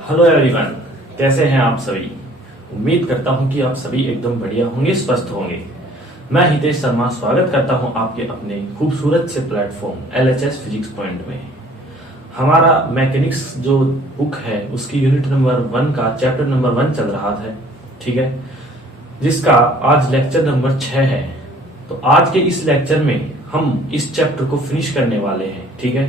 Hello everyone, कैसे हैं आप सभी। उम्मीद करता हूं कि आप सभी एकदम बढ़िया होंगे, स्वस्थ होंगे। मैं हितेश शर्मा स्वागत करता हूं आपके अपने खूबसूरत से प्लेटफॉर्म एलएचएस फिजिक्स पॉइंट में। हमारा मैकेनिक्स जो बुक है उसकी यूनिट नंबर 1 का चैप्टर नंबर 1 चल रहा था, ठीक है, जिसका आज लेक्चर नंबर 6 है। तो आज के इस लेक्चर में हम इस चैप्टर को फिनिश करने वाले हैं, ठीक है।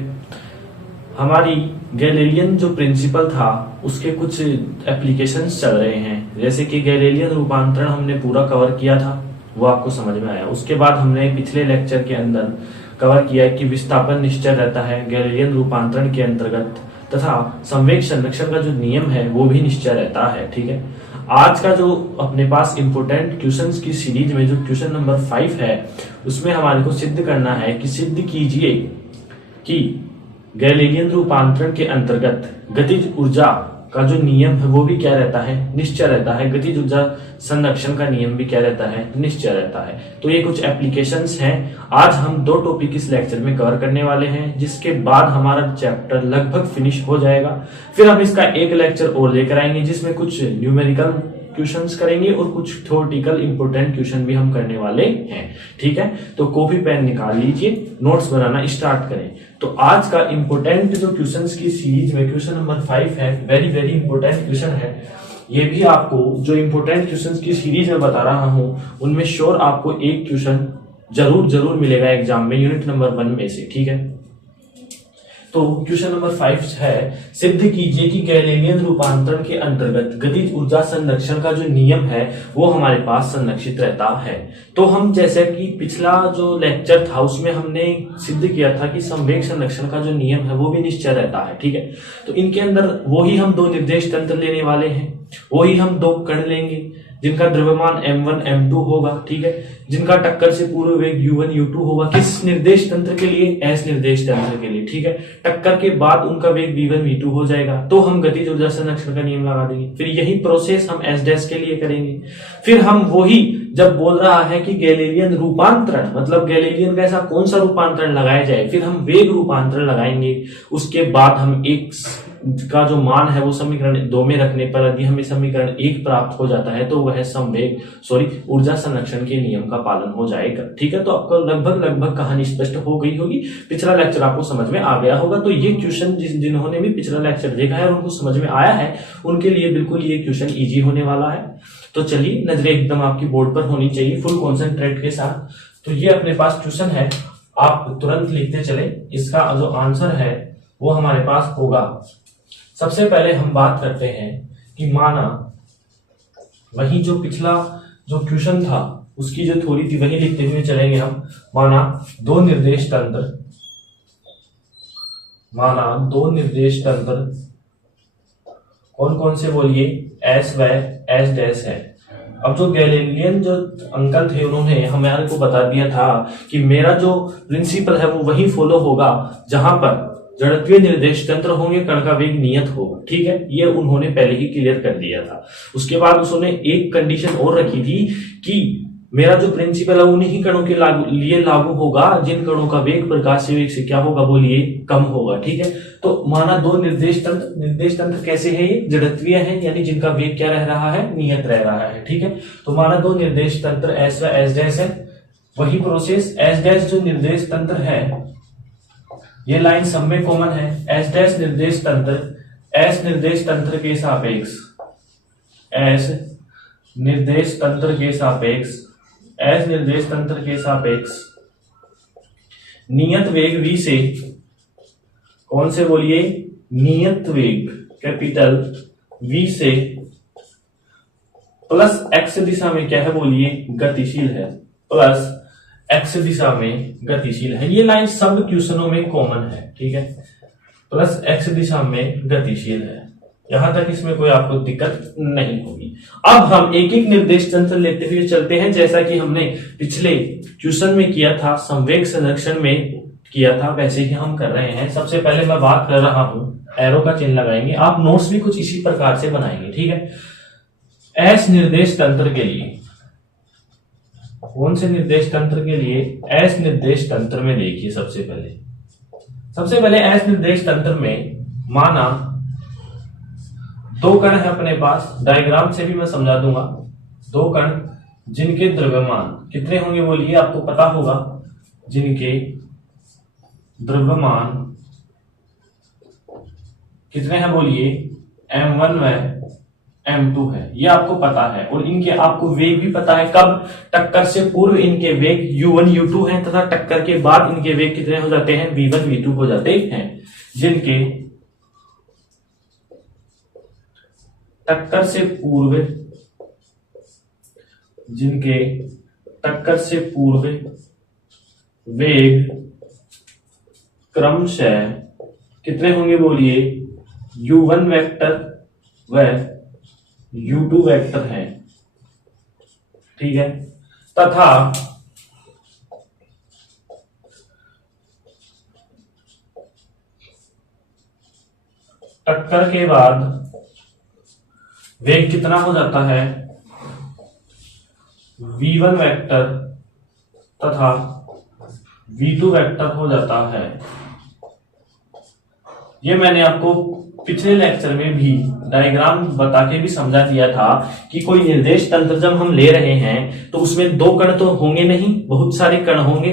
हमारी गैलीलियन जो प्रिंसिपल था उसके कुछ एप्लीकेशंस चल रहे हैं, जैसे कि गैलीलियन रूपांतरण हमने पूरा कवर किया था, वो आपको समझ में आया। उसके बाद हमने पिछले लेक्चर के अंदर कवर किया कि विस्थापन निश्चय रहता है गैलीलियन रूपांतरण के अंतर्गत, तथा संवेग संरक्षण का जो नियम है वो भी निश्चय रहता है, ठीक है। आज का जो अपने पास इंपोर्टेंट क्वेश्चंस की सीरीज में जो क्वेश्चन नंबर 5 है उसमें हमारे को सिद्ध करना है कि सिद्ध कीजिए कि गैलीलियन रूपांतरण के अंतर्गत गतिज ऊर्जा का जो नियम है वो भी क्या रहता है, निश्चय रहता है। गतिज ऊर्जा संरक्षण का नियम भी क्या रहता है, निश्चय रहता है। तो ये कुछ एप्लीकेशंस हैं। आज हम 2 टॉपिक इस लेक्चर में कवर करने वाले हैं, जिसके बाद हमारा चैप्टर लगभग फिनिश हो जाएगा। फिर हम इसका एक लेक्चर और लेकर आएंगे जिसमें कुछ न्यूमेरिकल क्वेश्चंस करेंगे और कुछ थ्योरेटिकल इंपोर्टेंट क्वेश्चन भी हम करने वाले हैं, ठीक है। तो कॉपी पेन निकाल लीजिए, नोट्स बनाना स्टार्ट करें। तो आज का इंपोर्टेंट जो क्वेश्चंस की सीरीज में क्वेश्चन नंबर 5 है, वेरी वेरी इंपोर्टेंट क्वेश्चन है। ये भी आपको जो इंपोर्टेंट क्वेश्चंस की सीरीज में बता रहा हूं उनमें श्योर आपको एक क्वेश्चन जरूर मिलेगा एग्जाम में यूनिट नंबर 1 में से, ठीक है। तो क्वेश्चन नंबर 5 है, सिद्ध कीजिए कि गैलीलियन रूपांतरण के अंतर्गत गतिज ऊर्जा संरक्षण का जो नियम है वो हमारे पास संरक्षित रहता है। तो हम जैसे कि पिछला जो लेक्चर था उसमें हमने सिद्ध किया था कि संवेग संरक्षण का जो नियम है वो भी निश्चय रहता है, ठीक है। तो इनके अंदर वही हम 2 निर्देश तंत्र लेने वाले हैं, वही हम 2 कण लेंगे जिनका द्रव्यमान m1 m2 होगा, ठीक है, जिनका टक्कर से पूर्व वेग u1 u2 होगा। किस निर्देश तंत्र के लिए, एस निर्देश तंत्र के लिए, ठीक है। टक्कर के बाद उनका वेग v1 v2 हो जाएगा, तो हम गतिज ऊर्जा संरक्षण का नियम लगा देंगे। फिर यही प्रोसेस हम एस डैश के लिए करेंगे। फिर हम वही जब बोल रहा है कि गैलीलियन रूपांतरण मतलब गैलीलियन का ऐसा कौन सा रूपांतरण लगाया जाए, फिर हम वेग रूपांतरण लगाएंगे। उसके बाद हम एक का जो मान है वो समीकरण 2 में रखने पर यदि हमें समीकरण 1 प्राप्त हो जाता है तो वह ऊर्जा संरक्षण के नियम का पालन हो जाएगा, ठीक है। तो आपको लगभग कहानी स्पष्ट हो गई होगी, पिछला लेक्चर आपको समझ में आ गया होगा। तो ये क्वेश्चन जिन्होंने भी पिछला लेक्चर देखा है और उनको समझ में आया है उनके लिए बिल्कुल ये क्वेश्चन इजी होने वाला है। तो चलिए, नजरें एकदम आपकी बोर्ड पर होनी चाहिए फुल कॉन्सेंट्रेट के साथ। तो ये अपने पास क्वेश्चन है, आप तुरंत लिखते चले। इसका जो आंसर है वो हमारे पास होगा। सबसे पहले हम बात करते हैं कि माना वही जो पिछला जो क्वेश्चन था उसकी जो थ्योरी थी वही लिखते हुए चलेंगे हम। माना 2 निर्देश तंत्र कौन कौन से बोलिए, एस व एस डैश है। अब जो गैलीलियन जो अंकल थे उन्होंने हमारे को बता दिया था कि मेरा जो प्रिंसिपल है वो वही फॉलो होगा जहां पर जड़त्वीय निर्देश तंत्र होंगे, कण का वेग नियत होगा, ठीक है। ये उन्होंने पहले ही क्लियर कर दिया था। उसके बाद उसने एक कंडीशन और रखी थी कि मेरा जो प्रिंसिपल है उन्हीं कणों के लिए लागू होगा जिन कणों का वेग प्रकाश से वेग से क्या होगा, बोलिए, कम होगा, ठीक है। तो माना 2 निर्देश तंत्र कैसे है, ये जड़त्वीय है, यानी जिनका वेग क्या रह रहा है, नियत रह रहा है, ठीक है। तो माना 2 निर्देश तंत्र एस व एस डैश है। वही प्रोसेस एस डैश जो निर्देश तंत्र है, ये लाइन सब में कॉमन है। एस डैश निर्देश तंत्र एस निर्देश तंत्र के सापेक्ष नियत वेग v से, कौन से बोलिए, नियत वेग कैपिटल v से प्लस x दिशा में क्या है, बोलिए, गतिशील है, प्लस x दिशा में गतिशील है। ये लाइन सब क्वेश्चनों में कॉमन है, ठीक है। प्लस x दिशा में गतिशील है, यहां तक इसमें कोई आपको दिक्कत नहीं होगी। अब हम एक एक निर्देश तंत्र लेते हुए चलते हैं, जैसा कि हमने पिछले क्वेश्चन में किया था, संवेग संरक्षण में किया था, वैसे ही हम कर रहे हैं। सबसे पहले मैं बात कर रहा हूं, एरो का चिन्ह लगाएंगे, आप नोट्स भी कुछ इसी प्रकार से बनाएंगे, ठीक है। एस निर्देश तंत्र के लिए, कौन से निर्देश तंत्र के लिए, एस निर्देश तंत्र में देखिए। सबसे पहले एस निर्देश तंत्र में माना दो कण है अपने पास, डायग्राम से भी मैं समझा दूंगा। दो कण जिनके द्रव्यमान कितने होंगे बोलिए, आपको पता होगा। जिनके द्रव्यमान कितने हैं बोलिए, m1 व m2 है, ये आपको पता है। और इनके आपको वेग भी पता है। कब? टक्कर से पूर्व इनके वेग u1 u2 हैं तथा टक्कर के बाद इनके वेग कितने हो जाते हैं, v1 v2 हो जाते हैं। जिनके टक्कर से पूर्व वेग क्रमशः कितने होंगे बोलिए, u1 वेक्टर व u2 वेक्टर है, ठीक है। तथा टक्कर के बाद वेग कितना हो जाता है, v1 वेक्टर तथा v2 वेक्टर हो जाता है। ये मैंने आपको पिछले लेक्चर में भी डायग्राम बता के भी समझा दिया था कि कोई निर्देश तंत्र जब हम ले रहे हैं तो उसमें दो कण तो होंगे नहीं, बहुत सारे कण होंगे।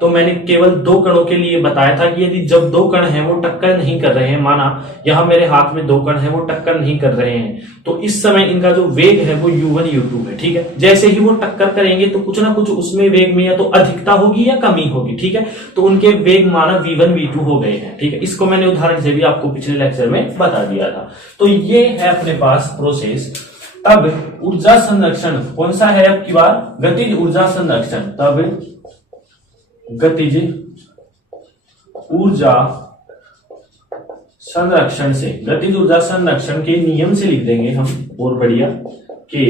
तो मैंने केवल दो कणों के लिए बताया था कि यदि जब दो कण हैं वो टक्कर नहीं कर रहे हैं, माना यहां मेरे हाथ में दो कण हैं वो टक्कर नहीं कर रहे हैं, तो इस समय इनका जो वेग है वो u1 u2 है, ठीक है। जैसे ही वो टक्कर करेंगे तो कुछ ना कुछ उसमें वेग में या तो अधिकता होगी या कमी होगी, ठीक है। तो उनके वेग माना v1 v2 हो गए हैं, ठीक है। इसको मैंने उदाहरण से भी आपको पिछले लेक्चर में बता दिया था। तो ये है अपने पास प्रोसेस। तब ऊर्जा संरक्षण कौन सा है अब की बार, गतिज ऊर्जा संरक्षण। तब गतिज ऊर्जा संरक्षण से, गतिज ऊर्जा संरक्षण के नियम से लिख देंगे हम, और बढ़िया, के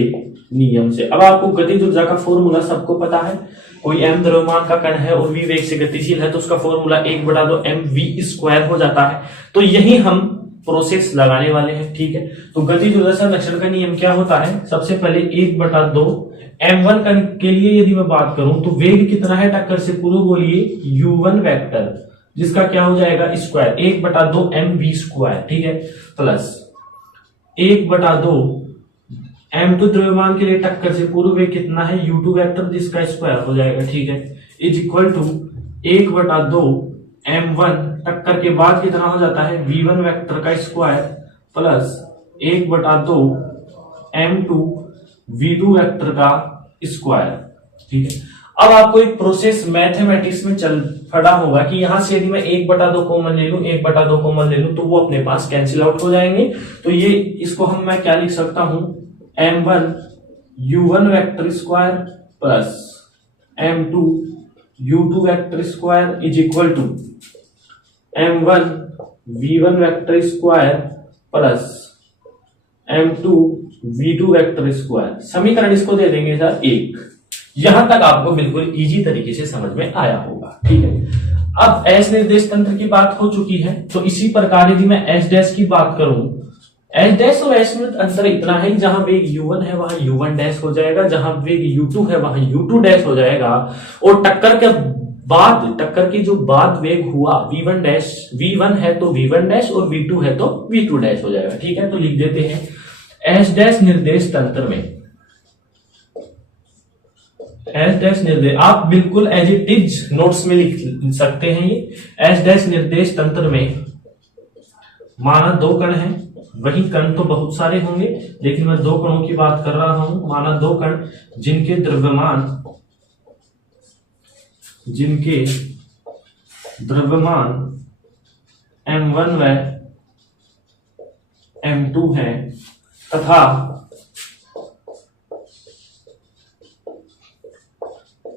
नियम से। अब आपको गतिज ऊर्जा का फॉर्मूला सबको पता है। कोई m द्रव्यमान का कण है और v वेग से गतिशील है तो उसका फॉर्मूला 1/2 mv² हो जाता है। तो यही हम प्रोसेस लगाने वाले हैं, ठीक है। तो गतिज ऊर्जा संरक्षण का नियम क्या होता है, सबसे पहले 1/2 m1 कण के लिए यदि मैं बात करूं तो वेग कितना है टक्कर से पूर्व बोलिए, u1 वेक्टर, जिसका क्या हो जाएगा स्क्वायर, 1/2 mv², ठीक है, प्लस 1/2 m2 द्रव्यमान के लिए टक्कर से पूर्व वेग कितना है, u2 वेक्टर, जिसका स्क्वायर हो जाएगा, ठीक है, इज इक्वल टू 1/2 m1 टक्कर के बाद कितना हो जाता है, v1 वेक्टर का square plus 1/2 m2 v2 vector का स्क्वायर, ठीक है। अब आपको एक प्रोसेस मैथमेटिक्स में चल पड़ा होगा कि यहां से यदि मैं 1/2 कॉमन ले लूं, 1/2 कॉमन ले लूं तो वो अपने पास कैंसिल आउट हो जाएंगे। तो ये इसको मैं क्या लिख सकता हूं, m1 u1 vector square plus m2 u2 vector square is equal to m1 v1 vector square plus m2 v2 vector square. समीकरण इसको दे देंगे सर 1। यहां तक आपको बिल्कुल इजी तरीके से समझ में आया होगा, ठीक है। अब एस निर्देश तंत्र की बात हो चुकी है, तो इसी प्रकार यदि मैं एस डैश की बात करूं, एस डैश और एस में अंतर इतना है कि जहां वेग u1 है वहां u1 डैश हो जाएगा, जहां वेग u2 है वहां u2 डैश हो जाएगा, और टक्कर के बाद, टक्कर की जो बाद वेग हुआ v1 डैश, v1 है तो v1 डैश और v2 है तो v2 डैश हो जाएगा, ठीक है। तो लिख देते हैं एस डैश निर्देश तंत्र में, एस डैश निर्देश, आप बिल्कुल एज इट इज नोट्स में लिख सकते हैं। ये एस डैश निर्देश तंत्र में माना दो कण हैं, वही कण तो बहुत सारे होंगे लेकिन मैं दो कणों की बात कर रहा हूं। माना दो कण जिनके द्रव्यमान m1 व m2 है तथा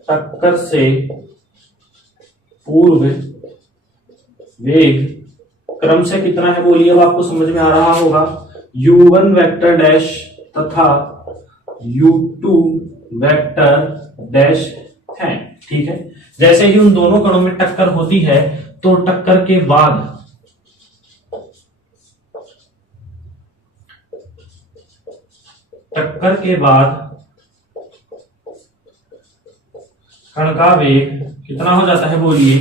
टक्कर से पूर्व वेग क्रम से कितना है बोलिए, अब आपको समझ में आ रहा होगा, u1 वेक्टर डैश तथा u2 वेक्टर डैश है, ठीक है। जैसे ही उन दोनों कणों में टक्कर होती है तो टक्कर के बाद कण का वेग कितना हो जाता है बोलिए,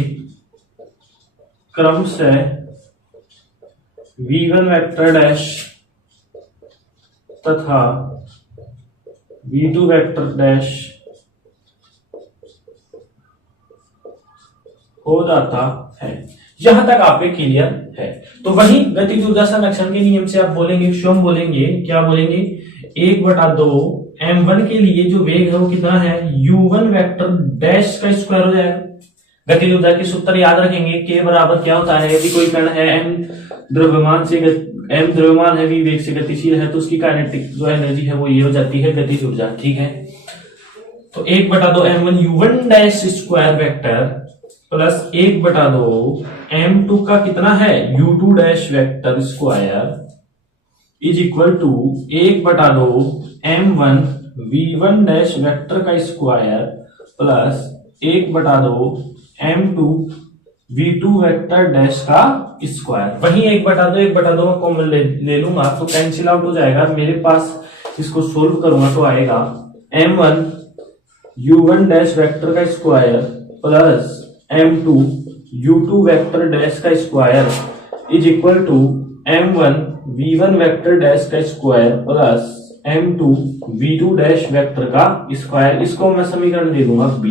क्रम से v1 वेक्टर डैश तथा v2 वेक्टर डैश हो जाता है। यहां तक आपके क्लियर है। तो वही गतिज ऊर्जा संरक्षण के नियम से आप बोलेंगे, स्वयं बोलेंगे, क्या बोलेंगे, 1/2 m1 के लिए जो वेग है वो कितना है, u1 वेक्टर डैश का स्क्वायर हो जाएगा। गतिज ऊर्जा के सूत्र याद रखेंगे, k बराबर क्या होता है, यदि कोई कण है m द्रव्यमान है, v वेग से गतिशील है, तो उसकी काइनेटिक जो एनर्जी है वो ये हो जाती है गतिज ऊर्जा। ठीक है, तो 1/2 m1 u1 dash square vector plus 1/2 m2 का कितना है, u2 dash vector square is equal to 1/2 m1 v1 dash vector का square plus 1/2 m2 v2 vector dash का स्क्वायर। वही 1/2 कॉमन ले लूंगा तो कैंसिल आउट हो जाएगा। मेरे पास इसको सोल्व करूंगा तो आएगा m1 u1 डैश वेक्टर का square plus m2 u2 vector dash का square is equal to m1 v1 vector dash का square plus m2 v2 dash vector का स्क्वायर। इसको मैं समीकरण दे दूंगा b।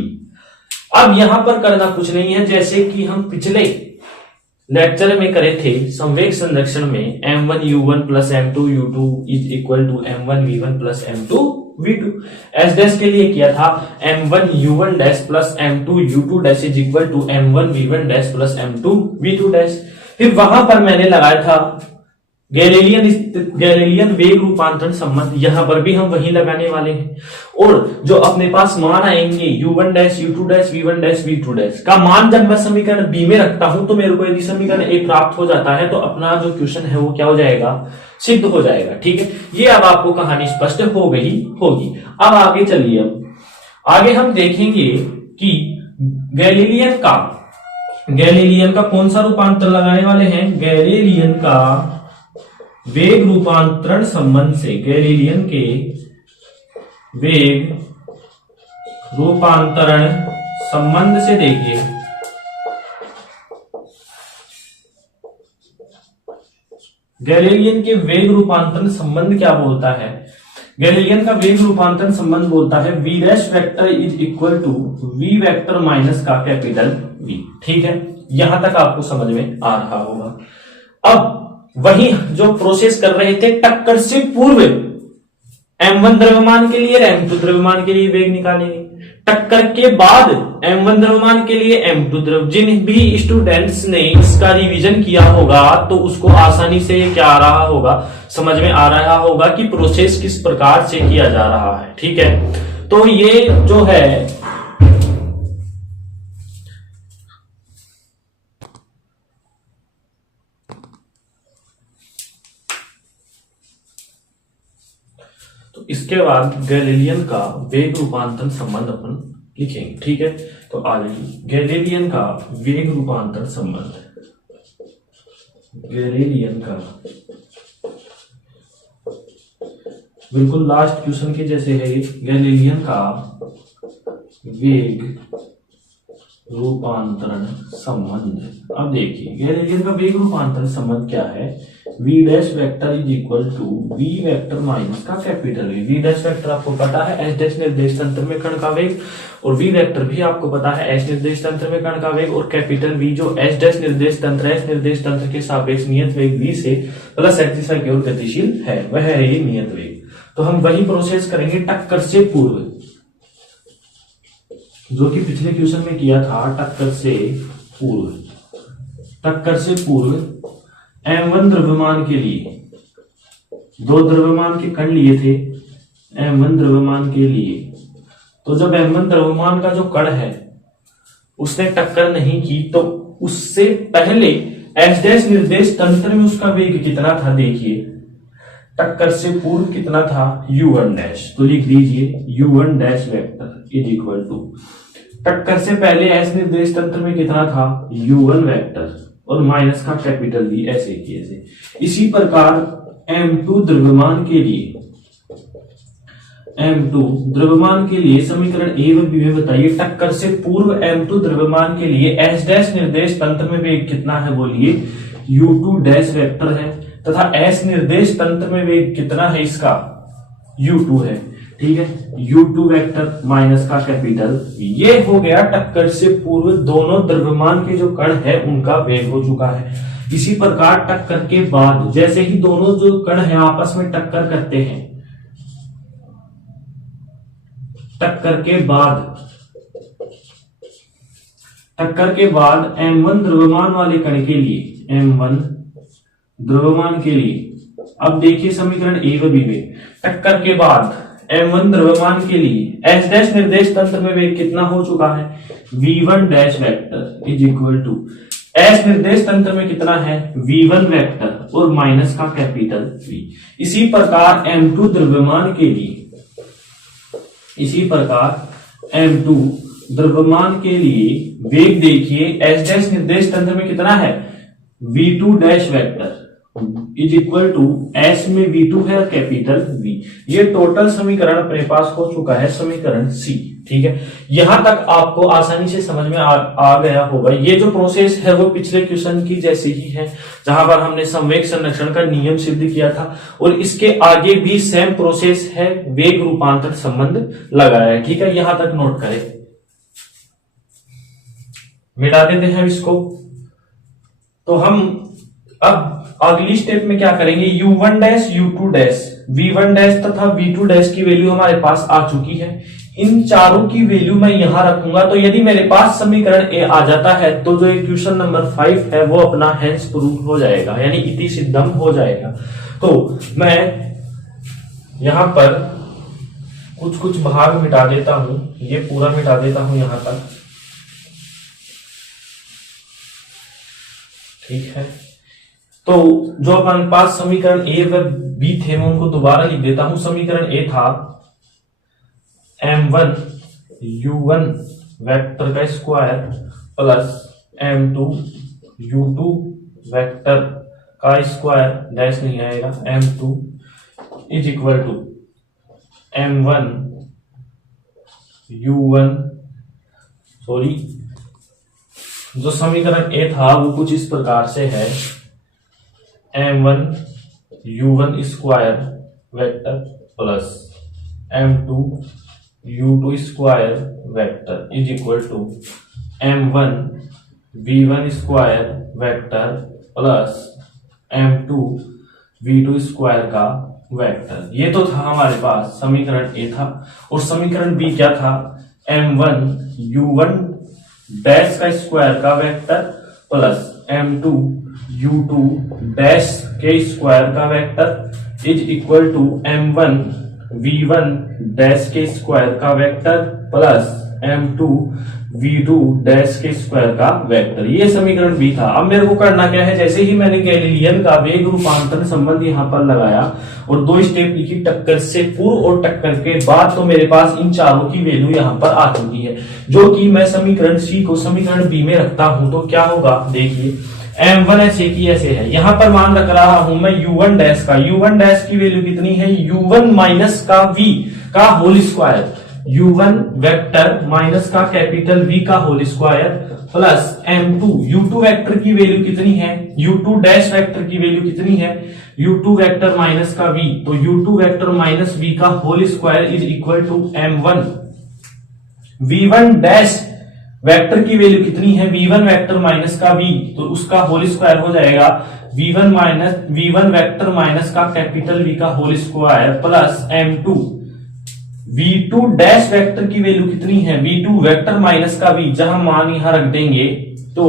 अब यहां पर करना कुछ नहीं है, जैसे कि हम पिछले लेक्चर में करे थे संवेग संरक्षण में m1 u1 plus m2 u2 is equal to m1 v1 प्लस m2 v2। एस डैश के लिए किया था m1 u1 dash plus m2 u2 dash is equal to m1 v1 dash plus m2 v2 dash. फिर वहां पर मैंने लगाया था गैलीलियन वेग रूपांतरण संबंध, यहां पर भी हम वही लगाने वाले हैं। और जो अपने पास मान आएंगे u1 dash u2 dash v1 dash v2 dash का मान जब मैं समीकरण b में रखता हूं तो मेरे को यदि समीकरण a प्राप्त हो जाता है तो अपना जो क्वेश्चन है वो क्या हो जाएगा, सिद्ध हो जाएगा। ठीक है, ये अब आपको कहानी स्पष्ट हो गई होगी। अब आगे चलिए, अब आगे हम देखेंगे कि गैलीलियन का कौन सा रूपांतर लगाने वाले हैं, गैलीलियन का वेग रूपांतरण संबंध से, गैलीलियन के वेग रूपांतरण संबंध से देखिए गैलीलियन के वेग रूपांतरण संबंध क्या बोलता है। गैलीलियन का वेग रूपांतरण संबंध बोलता है v dash vector is equal to v vector minus का कैपिटल V। ठीक है, यहां तक आपको समझ में आ रहा होगा। अब वही जो प्रोसेस कर रहे थे, टक्कर से पूर्व m1 द्रव्यमान के लिए और m2 द्रव्यमान के लिए वेग निकालेंगे, टक्कर के बाद m1 द्रव्यमान के लिए m2 द्रव्य। जिन भी स्टूडेंट्स ने इसका रिवीजन किया होगा तो उसको आसानी से क्या आ रहा होगा, समझ में आ रहा होगा कि प्रोसेस किस प्रकार से किया जा रहा है। ठीक है, तो ये जो है तो इसके बाद गैलीलियन का वेग रूपांतरण संबंध अपन लिखेंगे। ठीक है, तो आगे गैलीलियन का वेग रूपांतरण संबंध, गैलीलियन का बिल्कुल लास्ट क्वेश्चन के जैसे है ये, गैलीलियन का वेग रूपांतरण संबंध। अब देखिए गैलीलियन का वेग रूपांतरण संबंध क्या है, v dash vector is equal to v vector minus का capital V। v dash vector आपको पता है s डैश निर्देश तंत्र में कण का वेग, और v वेक्टर भी आपको पता है s निर्देश तंत्र में कण का वेग, और कैपिटल V जो s डैश निर्देश तंत्र, s निर्देश तंत्र के सापेक्ष नियत वेग v से प्लस x दिशा की ओर गतिशील है, वह है ये नियत वेग। तो हम वही प्रोसेस करेंगे टक्कर से पूर्व, जो कि पिछले क्वेश्चन में किया था। टक्कर से पूर्व m1 द्रव्यमान के लिए, दो द्रव्यमान के कण लिए थे m1 द्रव्यमान के लिए, तो जब m1 द्रव्यमान का जो कण है उसने टक्कर नहीं की तो उससे पहले s डैश निर्देश तंत्र में उसका वेग कितना था, देखिए टक्कर से पूर्व कितना था, u1 डैश। तो लिख दीजिए u1 dash vector is equal to, टक्कर से पहले s निर्देश तंत्र में कितना था, u1 वेक्टर और माइनस का कैपिटल V, ऐसे की ऐसे। इसी प्रकार m2 द्रव्यमान के लिए समीकरण A व B में बताइए, टक्कर से पूर्व m2 द्रव्यमान के लिए s डैश निर्देश तंत्र में वेग कितना है, बोलिए u2 डैश वेक्टर है, तथा s निर्देश तंत्र में वेग कितना है इसका, u2 है, ठीक है। u2 वेक्टर माइनस का कैपिटल V, ये हो गया टक्कर से पूर्व दोनों द्रव्यमान के जो कण है उनका वेग हो चुका है। इसी प्रकार टक्कर के बाद जैसे ही दोनों जो कण है आपस में टक्कर करते हैं, टक्कर के बाद m1 द्रव्यमान वाले कण के लिए, m1 द्रव्यमान के लिए, अब देखिए समीकरण ए व बी में, टक्कर के बाद m1 द्रव्यमान के लिए s डैश निर्देश तंत्र में वेग कितना हो चुका है, v1 dash vector is equal to s निर्देश तंत्र में कितना है, v1 वेक्टर और माइनस का कैपिटल V। इसी प्रकार m2 द्रव्यमान के लिए, इसी प्रकार m2 द्रव्यमान के लिए वेग देखिए s डैश निर्देश तंत्र में कितना है, v2 dash vector is equal to s में v2 है कैपिटल V। ये टोटल समीकरण अपने पास हो चुका है, समीकरण C, ठीक है। यहां तक आपको आसानी से समझ में आ गया होगा। ये जो प्रोसेस है वो पिछले क्वेश्चन की जैसी ही है, जहां पर हमने संवेग संरक्षण का नियम सिद्ध किया था, और इसके आगे भी सेम प्रोसेस है, वेग रूपांतर संबंध लगाया है, ठीक है। यहां तक नोट करें, मिटा देते हैं इसको। तो हम अब अगली स्टेप में क्या करेंगे, u1 dash u2 dash v1 dash तथा v2 डैश की वैल्यू हमारे पास आ चुकी है। इन चारों की वैल्यू मैं यहां रखूंगा, तो यदि मेरे पास समीकरण ए आ जाता है तो जो क्वेश्चन नंबर 5 है वो अपना हेंस प्रूव हो जाएगा, यानी इति सिद्धम हो जाएगा। तो मैं यहां पर कुछ भाग मिटा देता हूं, ये पूरा मिटा देता हूं यहां तक, ठीक है। तो जो अपने पास समीकरण ए व बी थे मैं उनको दोबारा लिख देता हूं। समीकरण ए था m1 u1 वेक्टर का square plus m2 u2 vector का स्क्वायर, डैश नहीं आएगा, m2 is equal to m1 u1, sorry, जो समीकरण ए था वो कुछ इस प्रकार से है, m1 u1 square vector plus m2 u2 square vector is equal to m1 v1 square vector plus m2 v2 square का वेक्टर। ये तो था हमारे पास समीकरण ए था। और समीकरण बी क्या था, m1 u1 डैश का स्क्वायर का vector plus m2 u2 dash के स्क्वायर का vector is equal to m1 v1 dash के स्क्वायर का vector plus m2 v2 dash के स्क्वायर का वेक्टर। ये समीकरण बी था। अब मेरे को करना क्या है, जैसे ही मैंने गैलीलियन का वेग रूपांतरण संबंध यहां पर लगाया और दो स्टेप लिखी टक्कर से पूर्व और टक्कर के बाद, तो मेरे पास इन चारों की वैल्यू यहां पर आ चुकी है, जो कि मैं समीकरण सी को समीकरण बी में रखता हूं। तो क्या होगा, देखिए m1 ऐसे की ऐसे है, यहां पर मान रख रहा हूं मैं u1 डैश का, u1 डैश की वैल्यू कितनी है, u1 माइनस का v का whole square, u1 vector minus का कैपिटल V का whole square plus m2 u2 vector की वैल्यू कितनी है, u2 डैश वेक्टर की वैल्यू कितनी है, u2 वेक्टर माइनस का v, तो u2 वेक्टर माइनस v का whole square is equal to m1 v1 dash vector की वैल्यू कितनी है, v1 वेक्टर माइनस का v, तो उसका होल स्क्वायर हो जाएगा v1 वेक्टर माइनस का कैपिटल V का whole square plus m2 v2 dash vector की वैल्यू कितनी है, v2 वेक्टर माइनस का v, जहां मान यहां रख देंगे तो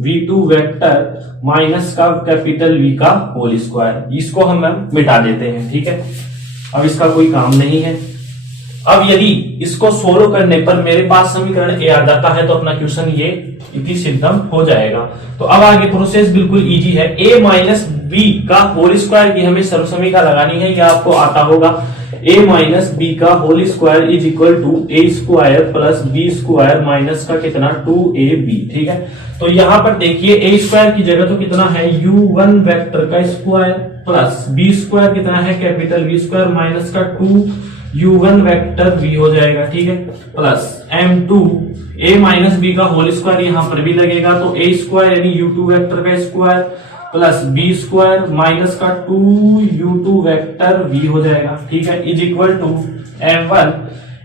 v2 वेक्टर माइनस का कैपिटल V का होल स्क्वायर, इसको हम मिटा देते हैं, ठीक है। अब इसका कोई काम नहीं है। अब यदि इसको सोल्व करने पर मेरे पास समीकरण ए आ जाता है तो अपना क्वेश्चन ये इति सिद्धम हो जाएगा। तो अब आगे प्रोसेस बिल्कुल इजी है। a माइनस बी का होल स्क्वायर की हमें सर्वसमीका लगानी है, यह आपको आता होगा। a माइनस बी का whole square is equal to A square plus B square minus का कितना 2ab, ठीक है। तो यहां पर देखिए a स्क्वायर की जगह तो कितना है u1 वेक्टर का स्क्वायर प्लस बी स्क्वायर कितना है कैपिटल V स्क्वायर माइनस का 2u1 वेक्टर v हो जाएगा, ठीक है, plus m2 a minus B का होल स्क्वायर यहां पर भी लगेगा, तो a स्क्वायर यानी u2 वेक्टर का square plus B square minus का 2u2 वेक्टर v हो जाएगा, ठीक है, is equal to m1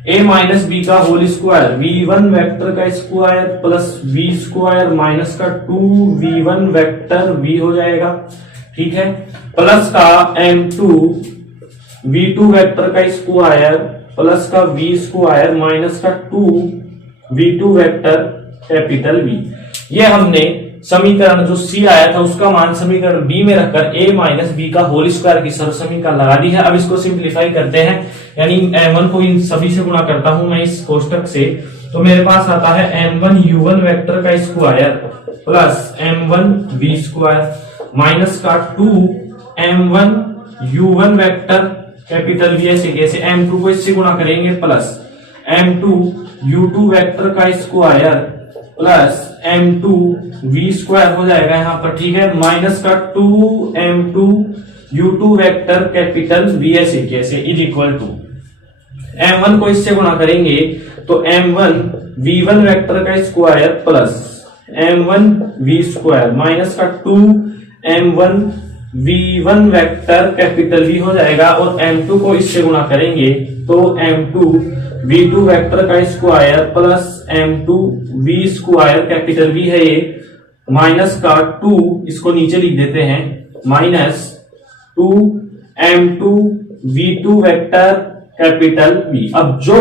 a minus B का होल स्क्वायर v1 वेक्टर का square plus v square minus का 2v1 वेक्टर v हो जाएगा, ठीक है, प्लस का m2 v2 वेक्टर का स्क्वायर प्लस का v स्क्वायर माइनस का 2v2 वेक्टर कैपिटल v। ये हमने समीकरण जो c आया था उसका मान समीकरण b में रखकर a माइनस बी का होल स्क्वायर की सर्व समीकरण लगा दी है। अब इसको सिंप्लीफाई करते हैं, यानी m1 को इन सभी से गुणा करता हूं मैं इस कोष्टक से, तो मेरे पास आता है m1 u1 वेक्टर का square plus m1 v square minus का 2 m1 u1 vector capital v ऐसे कैसे m2 को इससे गुणा करेंगे प्लस m2 u2 वेक्टर का square plus m2 v square हो जाएगा यहाँ पर, ठीक है, माइनस का 2 m2 u2 vector capital v ऐसे कैसे इज इक्वल टू m1 को इससे गुणा करेंगे तो m1 v1 वेक्टर का square plus m1 v square minus का 2 m1 v1 vector capital v हो जाएगा, और m2 को इससे गुणा करेंगे तो m2 v2 वेक्टर का square plus m2 v square capital v है ये, माइनस का 2 इसको नीचे लिख देते हैं minus 2 m2 v2 vector capital v। अब जो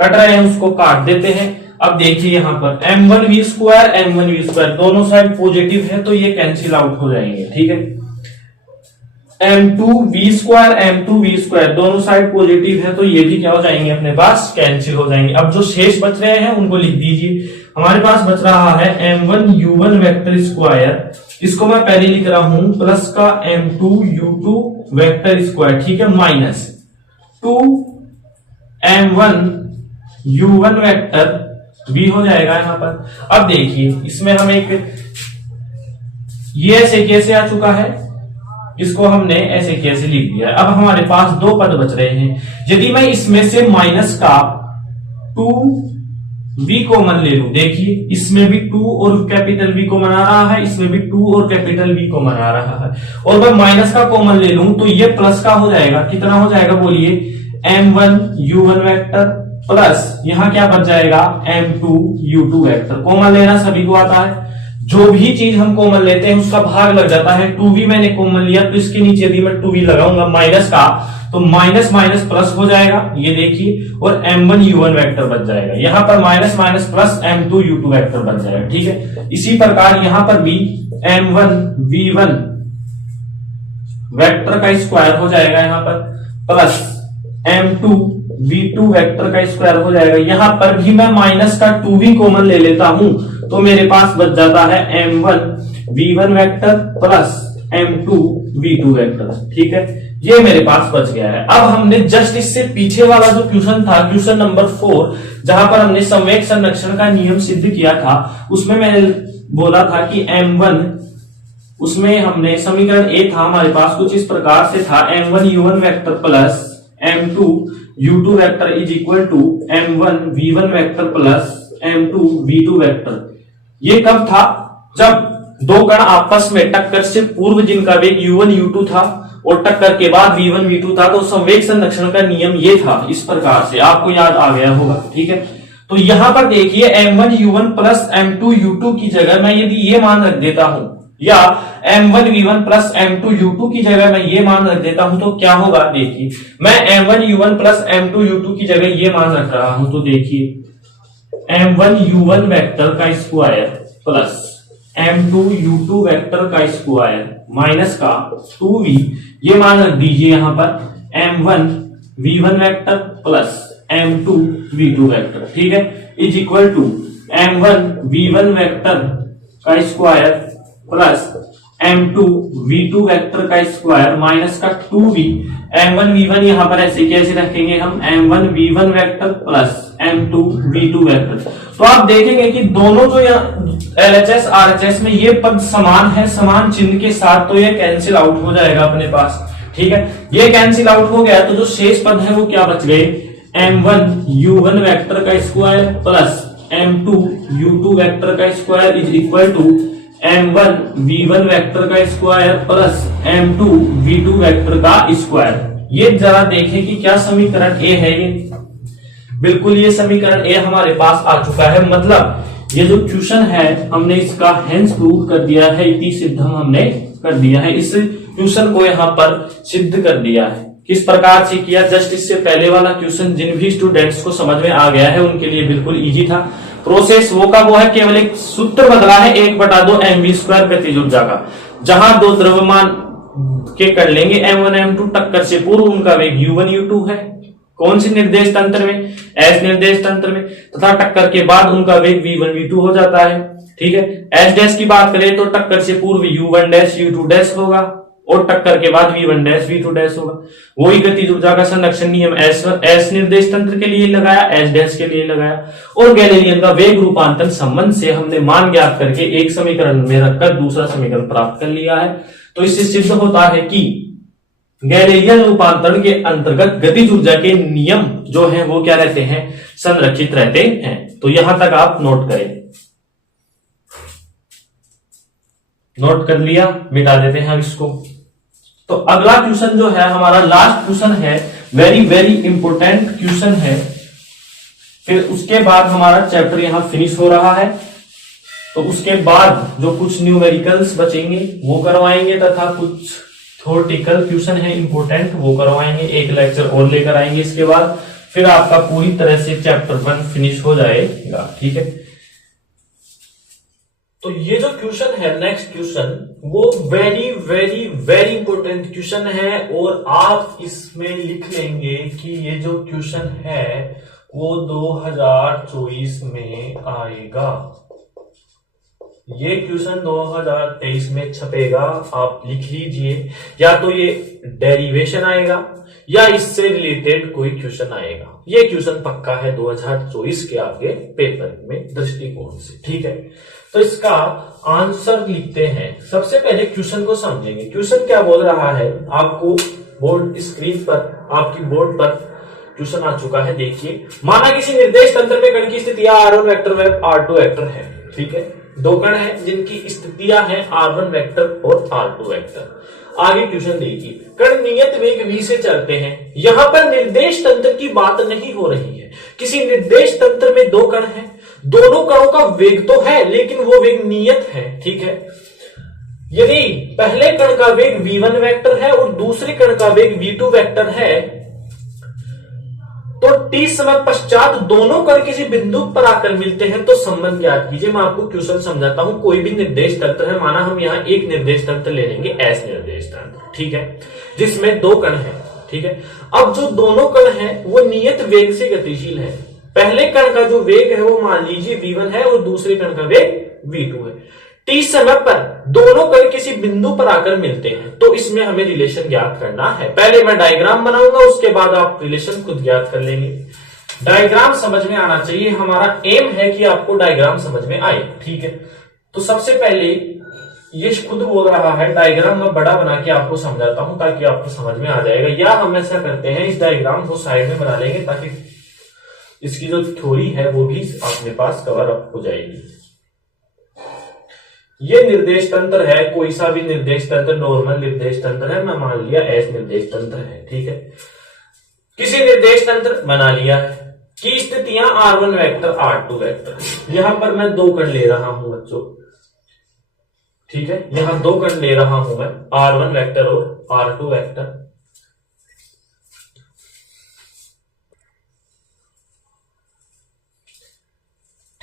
कट रहे हैं उसको काट देते हैं। अब देखिए यहाँ पर m1 v स्क्वायर दोनों साइड पॉजिटिव है तो ये कैंसिल आउट हो जाएंगे, ठीक है, m2 v स्क्वायर दोनों साइड पॉजिटिव है तो ये भी क्या हो जाएंगे अपने पास कैंसिल हो जाएंगे। अब जो शेष बच रहे हैं उनको लिख दीजिए। हमारे पास बच रहा है m1 u1 वेक्टर स्क्वायर, इसको मैं पहले लिख रहा हूं प्लस का m2 u2 वेक्टर स्क्वायर, ठीक है, minus 2 m1 u1 vector v हो जाएगा यहाँ पर। अब देखिए इसमें हम एक ये ऐसे कैसे आ चुका है, इसको हमने ऐसे कैसे लिख दिया। अब हमारे पास दो पद बच रहे हैं, यदि मैं इसमें से माइनस का 2v कॉमन ले लूं, देखिए इसमें भी 2 और कैपिटल v कॉमन आ रहा है, इसमें भी 2 और कैपिटल v कॉमन आ रहा है, और मैं माइनस का कॉमन ले लूं तो ये प्लस का हो जाएगा, कितना हो जाएगा बोलिए, m1 u1 वेक्टर प्लस यहाँ क्या बच जाएगा m2 u2 वेक्टर। कॉमन लेना सभी को आता है, जो भी चीज हम कॉमन लेते हैं उसका भाग लग जाता है। 2v मैंने कॉमन लिया तो इसके नीचे यदि मैं 2v लगाऊंगा माइनस का तो माइनस माइनस प्लस हो जाएगा, ये देखिए, और m1 u1 वेक्टर बच जाएगा, यहाँ पर minus minus plus m2 u2 vector बच जाएगा, ठीक है। इसी प्रकार यहाँ पर भी m1 v1 वेक्टर का स्क्वायर हो जाएगा यहाँ पर प्लस m2 v2 वेक्टर का स्क्वायर हो जाएगा। यहाँ पर भी मैं माइनस का 2v कॉमन ले लेता हूं तो मेरे पास बच जाता है m1 v1 vector plus m2 v2 vector, ठीक है, ये मेरे पास बच गया है। अब हमने जस्ट इससे पीछे वाला जो क्वेश्चन था, क्वेश्चन नंबर 4, जहां पर हमने संवेग संरक्षण का नियम सिद्ध किया था, उसमें मैंने बोला था कि m1, उसमें हमने समीकरण ए था हमारे पास कुछ इस प्रकार से था, m1 u1 vector plus m2 u2 vector is equal to m1 v1 vector plus m2 v2 vector. ये कब था, जब दो कण आपस में टक्कर से पूर्व जिनका वेग u1 u2 था और टक्कर के बाद v1 v2 था, तो संवेग संरक्षण का नियम ये था, इस प्रकार से आपको याद आ गया होगा, ठीक है। तो यहां पर देखिए m1 u1 plus m2 u2 की जगह मैं यदि ये मान रख देता हूं, या m1 v1 प्लस m2 u2 की जगह मैं ये मान रख देता हूं तो क्या होगा, देखिए मैं m1 u1 plus m2 u2 की जगह ये मान रख रहा हूं तो देखिए m1 u1 वेक्टर का square plus m2 u2 vector का स्क्वायर माइनस का 2v, ये मान रख दीजिए यहां पर m1 v1 vector plus m2 v2 vector, ठीक है, is equal to m1 v1 vector का square plus m2 v2 vector का स्क्वायर माइनस का 2v। m1 v1 यहां पर ऐसे कैसे रखेंगे हम, m1 v1 vector plus m2 v2 vector. तो आप देखेंगे कि दोनों जो LHS RHS में ये पद समान है, समान चिन्ह के साथ, तो ये कैंसिल आउट हो जाएगा अपने पास, ठीक है। ये कैंसिल आउट हो गया तो जो शेष पद है वो क्या बच गए, m1 u1 वेक्टर का square plus m2 u2 vector का square is equal to m1 v1 vector का square plus m2 v2 vector का स्क्वायर। ये जरा देखें कि क्या समीकरण ए है ये। बिल्कुल ये समीकरण ए हमारे पास आ चुका है। मतलब ये जो क्वेश्चन है हमने इसका हेंस प्रूव कर दिया है, इति सिद्धम हमने कर दिया है। इस क्वेश्चन को यहाँ पर सिद्ध कर दिया है। किस प्रकार से किया, जस्ट इससे पहले वाला क्वेश्चन जिन भी स्टूडेंट्स को समझ में आ गया है उनके लिए बिल्कुल इजी था। प्रोसेस वो का वो है, केवल एक सूत्र बदला है 1/2 mv² गतिज ऊर्जा का। जहां दो द्रव्यमान के कर लेंगे m1 m2, टक्कर से पूर्व उनका वेग u1 u2 है। कौन सी निर्देश तंत्र में, एस निर्देश तंत्र में, तथा टक्कर के बाद उनका वेग v1 v2 हो जाता है। ठीक है, एस डैश की बात करें तो टक्कर से पूर्व u1 डैश u2 डैश होगा और टक्कर के बाद v1 डैश v2 डैश होगा। वही गतिज ऊर्जा का संरक्षण नियम एस निर्देश तंत्र के लिए लगाया, एस डैश के लिए लगाया और गैलीलियन का वेग रूपांतरण संबंध से हमने मान ज्ञात करके एक समीकरण में रखकर दूसरा समीकरण प्राप्त कर लिया है। तो इससे सिद्ध होता है कि गैलीलियन रूपांतरण के अंतर्गत गतिज ऊर्जा के नियम जो हैं वो क्या रहते हैं, संरक्षित रहते हैं। तो यहां तक आप नोट करें। नोट कर लिया, मिटा देते हैं अब इसको। तो अगला क्वेश्चन जो है हमारा लास्ट क्वेश्चन है, वेरी वेरी इंपोर्टेंट क्वेश्चन है। फिर उसके बाद हमारा चैप्टर यहां फिनिश हो रहा है। तो उसके बाद जो कुछ न्यूमेरिकल्स बचेंगे वो करवाएंगे तथा कुछ थ्योरेटिकल क्वेश्चन है इंपोर्टेंट वो करवाएंगे। एक लेक्चर और लेकर आएंगे इसके बाद, फिर आपका पूरी तरह से चैप्टर 1 फिनिश हो जाएगा। ठीक है, तो ये जो क्वेश्चन है नेक्स्ट क्वेश्चन, वो very very very important question है और आप इसमें लिख लेंगे कि ये जो क्वेश्चन है वो 2024 में आएगा। ये क्वेश्चन 2023 में छपेगा, आप लिख लीजिए। या तो ये डेरिवेशन आएगा या इससे रिलेटेड कोई क्वेश्चन आएगा। ये क्वेश्चन पक्का है 2024 के आपके पेपर में दृष्टिकोण से। ठीक है, तो इसका आंसर लिखते हैं। सबसे पहले क्वेश्चन को समझेंगे। क्वेश्चन क्या बोल रहा है, आपको बोर्ड स्क्रीन पर, आपकी बोर्ड पर क्वेश्चन आ चुका है। देखिए, माना किसी निर्देश तंत्र में कण की स्थितियां r1 वेक्टर व r2 वेक्टर है। ठीक है, दो कण है जिनकी स्थितियां हैं r1 वेक्टर और r2 वेक्टर। आगे क्वेश्चन देखिए, कण नियत वेग v से चलते हैं। यहां पर निर्देश तंत्र की बात नहीं हो रही है। किसी निर्देश तंत्र में दो कण हैं, दोनों कणों का वेग तो है लेकिन वो वेग नियत है। ठीक है, यदि पहले कण का वेग v1 वेक्टर है और दूसरे कण का वेग v2 वेक्टर है तो t समय पश्चात दोनों कण किसी बिंदु पर आकर मिलते हैं तो संबंध ज्ञात कीजिए। मैं आपको क्वेश्चन समझाता हूं। कोई भी निर्देश तंत्र है, माना हम यहां एक निर्देश तंत्र ले लेंगे, एस निर्देश तंत्र। ठीक है, जिसमें दो कण है। ठीक है, अब जो दोनों कण है वो नियत वेग से गतिशील है। पहले कण का जो वेग है वो मान लीजिए v1 है और दूसरे कण का वेग v2 है। t समय पर दोनों कण किसी बिंदु पर आकर मिलते हैं तो इसमें हमें रिलेशन ज्ञात करना है। पहले मैं डायग्राम बनाऊंगा, उसके बाद आप रिलेशन खुद ज्ञात कर लेंगे। डायग्राम समझ में आना चाहिए, हमारा एम है कि आपको डायग्राम समझ में आए। ठीक है, तो सबसे पहले ये खुद बोल रहा है, डायग्राम मैं बड़ा बना के आपको समझाता हूं ताकि आपको समझ में आ जाएगा। या हम ऐसा करते हैं, इस डायग्राम को साइड में बना लेंगे ताकि इसकी जो थ्योरी है वो भी अपने पास कवर अप हो जाएगी। ये निर्देश तंत्र है, कोई सा भी निर्देश तंत्र, नॉर्मल निर्देश तंत्र है। मैं मान लिया एस निर्देश तंत्र है। ठीक है, किसी निर्देश तंत्र बना लिया है कि स्थितियां r1 वेक्टर r2 वेक्टर। यहां पर मैं दो कण ले रहा हूं बच्चों। ठीक है, यहां दो कण ले रहा हूं मैं, r1 वेक्टर और r2 वेक्टर।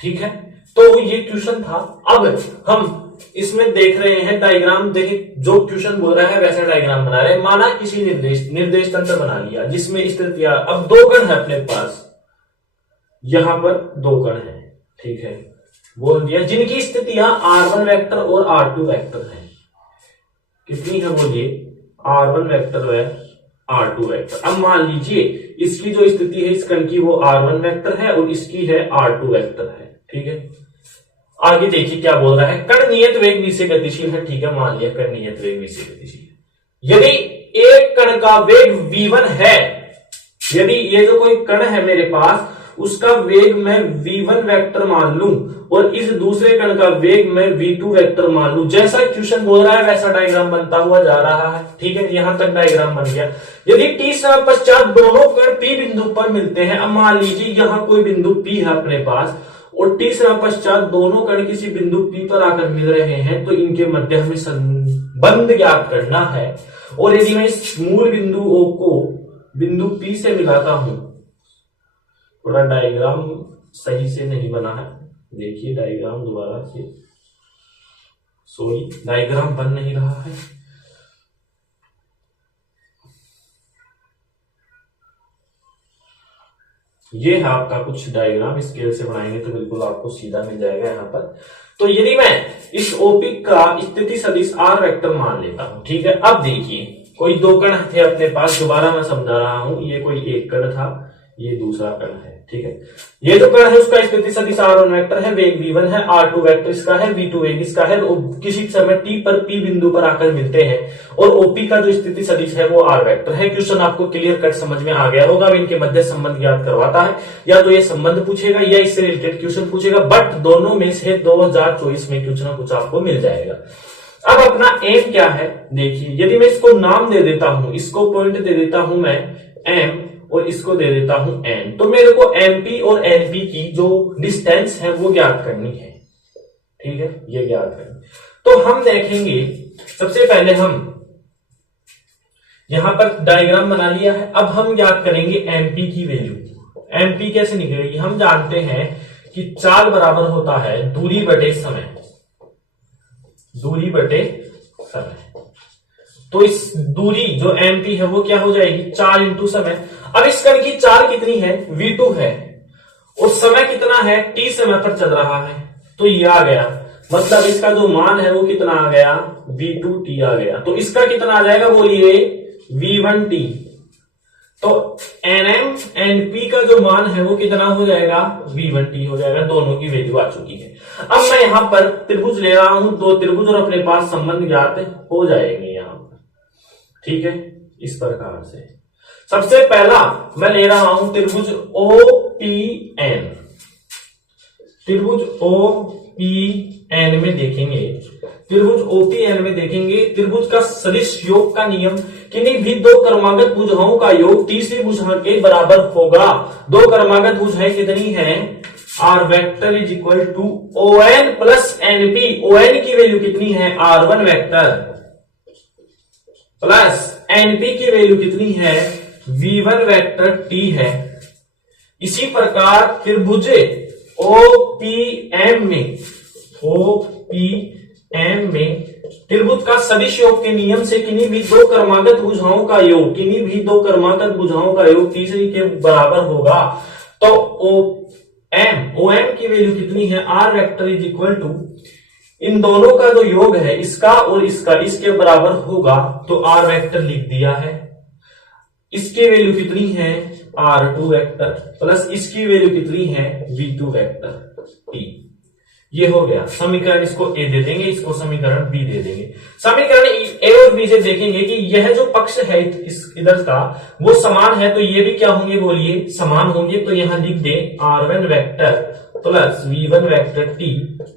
ठीक है, तो ये क्वेश्चन था। अब हम इसमें देख रहे हैं डायग्राम। देखिए, जो क्वेश्चन बोल रहा है वैसा डायग्राम बना रहे हैं। माना किसी निर्देश तंत्र बना लिया जिसमें स्थितियां, अब दो कण है अपने पास, यहां पर दो कण है। ठीक है, बोल दिया जिनकी स्थितियां r1 वेक्टर और r2 वेक्टर है। कितनी है बोलिए, r1 वेक्टर व r2 वेक्टर। अब मान लीजिए इसकी जो स्थिति है इस कण की वो r1 वेक्टर है और इसकी है r2 वेक्टर है। ठीक है, आगे देखिए क्या बोल रहा है, कण नियत वेग v से गतिशील है। ठीक है, मान लिया कण नियत वेग v से गतिशील है। यदि एक कण का वेग v1 है, यदि ये जो कोई कण है मेरे पास उसका वेग मैं v1 वेक्टर मान लूं और इस दूसरे कण का वेग मैं v2 वेक्टर मान लूं। जैसा क्वेश्चन बोल रहा है वैसा डायग्राम बनता हुआ जा रहा है। ठीक है, यहां तक डायग्राम बन गया। यदि t समय पश्चात दोनों कण p बिंदु पर मिलते हैं, अब मान लीजिए यहां कोई बिंदु p है अपने पास और t समय पश्चात दोनों कण किसी बिंदु p पर आकर मिल रहे हैं, तो इनके मध्य हमें संबंध ज्ञात करना है। और यदि मैं इस मूल बिंदु O को बिंदु P से मिलाता हूं, थोड़ा डायग्राम सही से नहीं बना है, देखिए डायग्राम दोबारा से, सॉरी डायग्राम बन नहीं रहा है। ये है आपका कुछ डायग्राम, स्केल से बनाएंगे तो बिल्कुल आपको सीधा मिल जाएगा यहाँ पर। तो यदि मैं इस ओपी का स्थिति सदिश r वेक्टर मान लेता हूं, ठीक है। अब देखिए कोई दो कण थे अपने पास, दोबारा मैं समझा रहा हूं, ये कोई एक कण था, ये दूसरा कण है, ठीक है। ये जो कण है उसका स्थिति सदिश r1 वेक्टर है, वेग v1 है, r2 वेक्टर इसका है, v2 वेग इसका है। किसी समय t पर p बिंदु पर आकर मिलते हैं और OP का जो स्थिति सदिश है वो r वेक्टर है। क्वेश्चन आपको क्लियर कट समझ में आ गया होगा। अब इनके मध्य संबंध ज्ञात करवाता है, या तो ये संबंध पूछेगा या इससे रिलेटेड क्वेश्चन पूछेगा, बट दोनों में से 2024 में कुछ ना कुछ आपको मिल जाएगा। अब अपना एम क्या है देखिए, यदि मैं इसको नाम दे देता हूं, इसको पॉइंट दे देता हूं मैं एम और इसको दे देता हूं एन, तो मेरे को एमपी और एनपी की जो डिस्टेंस है वो ज्ञात करनी है। ठीक है, ये ज्ञात करनी। तो हम देखेंगे सबसे पहले हम यहां पर डायग्राम बना लिया है। अब हम ज्ञात करेंगे एमपी की वैल्यू। एमपी कैसे निकलेगी, हम जानते हैं कि चाल बराबर होता है दूरी बटे समय, दूरी बटे समय। तो इस दूरी जो एमपी है वो क्या हो जाएगी, 4 इंटू समय। अब इस कण की चाल कितनी है, v2 है, और समय कितना है, t समय पर चल रहा है, तो ये आ गया। मतलब इसका जो मान है वो कितना आ गया, v2t आ गया। तो इसका कितना आ जाएगा बोलिए, v1t। तो nm np का जो मान है वो कितना हो जाएगा, v1t हो जाएगा। दोनों की वैल्यू आ चुकी है। अब मैं यहां पर त्रिभुज ले रहा हूं, दो त्रिभुज, और अपने पास संबंध ज्ञात हो जाएंगे यहां पर। ठीक है, इस प्रकार से सबसे पहला मैं ले रहा हूं त्रिभुज OPN। त्रिभुज OPN में देखेंगे, त्रिभुज OPN में देखेंगे त्रिभुज का सदिश योग का नियम, किन्हीं भी दो क्रमागत भुजाओं का योग तीसरी भुजा के बराबर होगा। दो क्रमागत भुजाएं कितनी है, r vector is equal to ON plus NP। ON की वैल्यू कितनी है, r1 वेक्टर, प्लस NP की वैल्यू कितनी है, v1 वेक्टर t है। इसी प्रकार त्रिभुज OPM में त्रिभुज का सदिश योग के नियम से किन्हीं भी दो क्रमागत भुजाओं का योग, किन्हीं भी दो क्रमागत भुजाओं का योग तीसरी के बराबर होगा। तो OM की वैल्यू कितनी है, r vector is equal to इन दोनों का जो योग है इसका और इसका, इसके बराबर होगा। तो r वेक्टर लिख दिया है। इसकी वैल्यू कितनी है, r2 वेक्टर, प्लस इसकी वैल्यू कितनी है, v2 वेक्टर t। ये हो गया समीकरण। इसको ए दे देंगे, इसको समीकरण बी दे देंगे। समीकरण ए और बी से देखेंगे कि यह जो पक्ष है इस इधर का वो समान है, तो ये भी क्या होंगे बोलिए, समान होंगे। तो यहां लिख दे r1 vector plus v1 vector t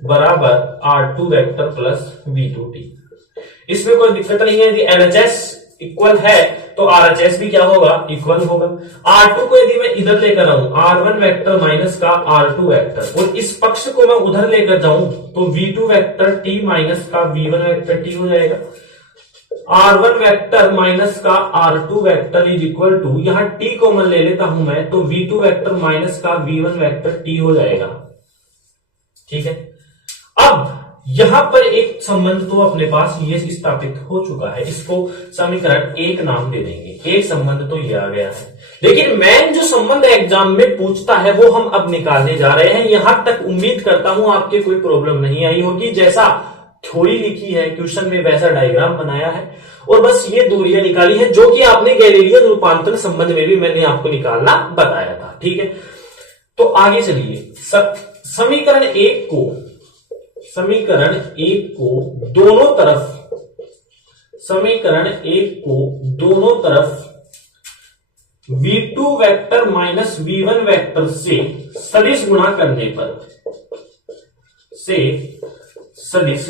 बराबर r2 वेक्टर प्लस v2t। इसमें कोई दिक्कत नहीं है। यदि LHS इक्वल है तो RHS भी क्या होगा, इक्वल होगा। R2 को यदि मैं इधर लेकर आऊं, r1 वेक्टर माइनस का r2 वेक्टर, और इस पक्ष को मैं उधर लेकर जाऊं तो v2 वेक्टर t माइनस का v1 वेक्टर t हो जाएगा। r1 वेक्टर माइनस का r2 vector is equal to, यहां t कॉमन ले लेता हूं मैं, तो v2 वेक्टर माइनस का v1 वेक्टर t हो जाएगा। ठीक है, अब यहां पर एक संबंध तो अपने पास ये स्थापित हो चुका है, इसको समीकरण एक नाम दे देंगे। एक संबंध तो ये आ गया है, लेकिन मेन जो संबंध एग्जाम में पूछता है वो हम अब निकालने जा रहे हैं। यहां तक उम्मीद करता हूं आपके कोई प्रॉब्लम नहीं आई होगी। जैसा थ्योरी लिखी है क्वेश्चन में वैसा डायग्राम बनाया है और बस ये दूरियां निकाली है, जो कि आपने गैलीलियन रूपांतरण संबंध में भी मैंने आपको निकालना बताया था। ठीक है, तो आगे चलिए। समीकरण एक को दोनों तरफ, समीकरण एक को दोनों तरफ v2 v2 vector minus v1 vector से सदिश गुणा करने पर, से सदिश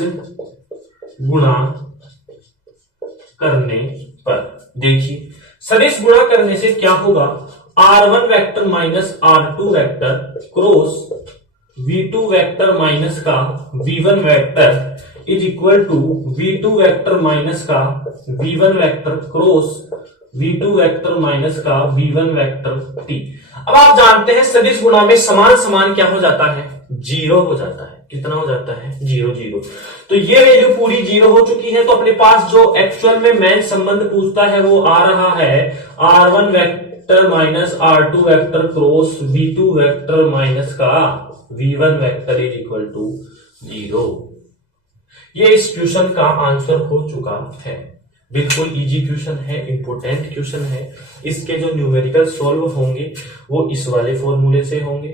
गुणा करने पर, देखिए सदिश गुणा करने से क्या होगा, r1 vector minus r2 vector cross v2 vector minus का v1 vector is equal to v2 vector minus का v1 vector cross v2 vector minus का v1 वेक्टर t। अब आप जानते हैं सदिश गुणा में समान समान क्या हो जाता है, जीरो हो जाता है। कितना हो जाता है, जीरो जीरो। तो ये वैल्यू पूरी जीरो हो चुकी है, तो अपने पास जो एक्चुअल में मेन संबंध पूछता है वो आ रहा है r1 vector minus r2 vector cross v2 vector minus का v1 vector is equal to zero. ये इस क्वेश्चन का आंसर हो चुका है। बिल्कुल इजी क्वेश्चन है, इंपोर्टेंट क्वेश्चन है। इसके जो न्यूमेरिकल सॉल्व होंगे वो इस वाले फॉर्मूले से होंगे,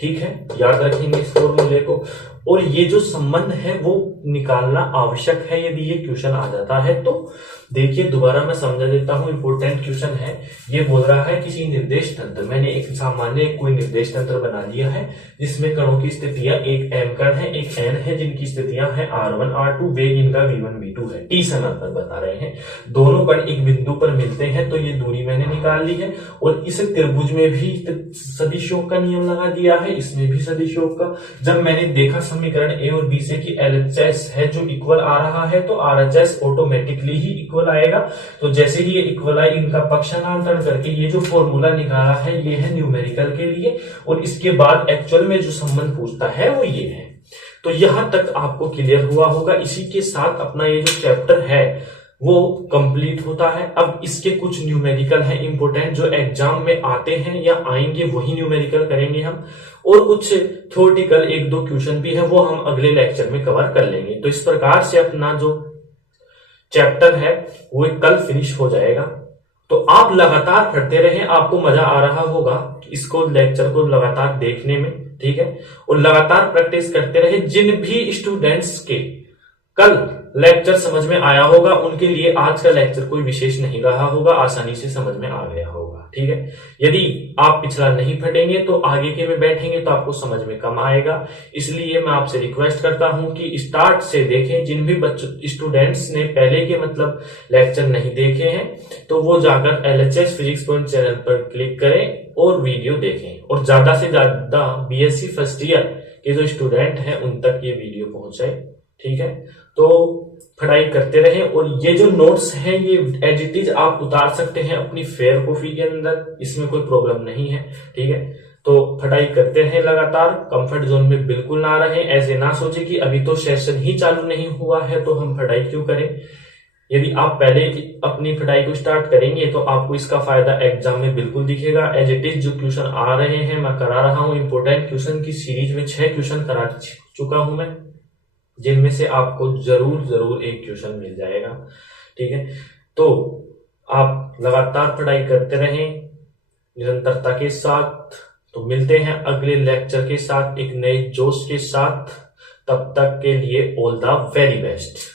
ठीक है, याद रखेंगे इस फॉर्मूले को। और ये जो संबंध है वो निकालना आवश्यक है यदि ये क्वेश्चन आ जाता है तो। देखिए दोबारा मैं समझा देता हूं, इंपोर्टेंट क्वेश्चन है। ये बोल रहा है किसी निर्देश तंत्र, मैंने एक सामान्य कोई निर्देश तंत्र बना लिया है जिसमें कणों की स्थितियां, एक m कण है एक n है जिनकी स्थितियां हैं r1 r2, वेग इनका v1 v2 है, t समय पर बता रहे हैं। दोनों कण एक बिंदु पर मिलते हैं तो ये दूरी मैंने निकाल ली है। और इस त्रिभुज में भी सदिश योग का नियम लगा दिया है, इसमें भी सदिश योग का। जब मैंने देखा समीकरण a और b से कि LHS है जो इक्वल आ रहा है तो RHS ऑटोमेटिकली ही इक्वल आएगा। तो जैसे ही ये इक्वल आए, इनका पक्षांतरण करके ये जो फॉर्मूला निकाला है ये है न्यूमेरिकल के लिए। और इसके बाद एक्चुअल में जो संबंध पूछता है वो ये है। तो यहां तक आपको क्लियर हुआ होगा। इसी के साथ अपना ये जो चैप्टर है वो कंप्लीट होता है। अब इसके कुछ न्यूमेरिकल है इंपोर्टेंट जो एग्जाम में आते हैं या आएंगे, वही न्यूमेरिकल करेंगे हम। और कुछ थ्योरेटिकल एक दो क्वेश्चन भी है वो हम अगले लेक्चर में कवर कर लेंगे। तो इस प्रकार से अपना जो चैप्टर है वो कल फिनिश हो जाएगा। तो आप लगातार पढ़ते रहें, आपको मजा आ रहा होगा इसको, लेक्चर को लगातार देखने में, ठीक है। और लगातार प्रैक्टिस करते रहे। जिन भी स्टूडेंट्स के कल लेक्चर समझ में आया होगा उनके लिए आज का लेक्चर कोई विशेष नहीं रहा होगा, आसानी से समझ में आ गया होगा, ठीक है। यदि आप पिछला नहीं पढ़ेंगे तो आगे के में बैठेंगे तो आपको समझ में कम आएगा। इसलिए मैं आपसे रिक्वेस्ट करता हूं कि स्टार्ट से देखें। जिन भी बच्चों स्टूडेंट्स ने पहले के मतलब लेक्चर नहीं देखे हैं तो वो जाकर LHS फिजिक्स पॉइंट चैनल पर क्लिक करें और वीडियो देखें। और ज्यादा से ज्यादा BSc फर्स्ट ईयर के जो स्टूडेंट हैं उन तक ये वीडियो पहुंचाए, ठीक है। तो पढ़ाई करते रहें। और ये जो नोट्स हैं ये एज इट इज आप उतार सकते हैं अपनी फेयर कॉपी के अंदर, इसमें कोई प्रॉब्लम नहीं है, ठीक है। तो पढ़ाई करते रहें लगातार, कंफर्ट जोन में बिल्कुल ना रहें। ऐसे ना सोचे कि अभी तो सेशन ही चालू नहीं हुआ है तो हम पढ़ाई क्यों करें। यदि आप पहले अपनी पढ़ाई को स्टार्ट करेंगे तो आपको इसका फायदा एग्जाम में बिल्कुल दिखेगा। एज इट इज जो क्वेश्चन आ रहे हैं मैं करा रहा हूं, इंपोर्टेंट क्वेश्चन की सीरीज में 6 क्वेश्चन करा चुका हूं मैं, जिनमें से आपको जरूर एक क्वेश्चन मिल जाएगा, ठीक है। तो आप लगातार पढ़ाई करते रहें निरंतरता के साथ। तो मिलते हैं अगले लेक्चर के साथ एक नए जोश के साथ। तब तक के लिए ऑल द वेरी बेस्ट।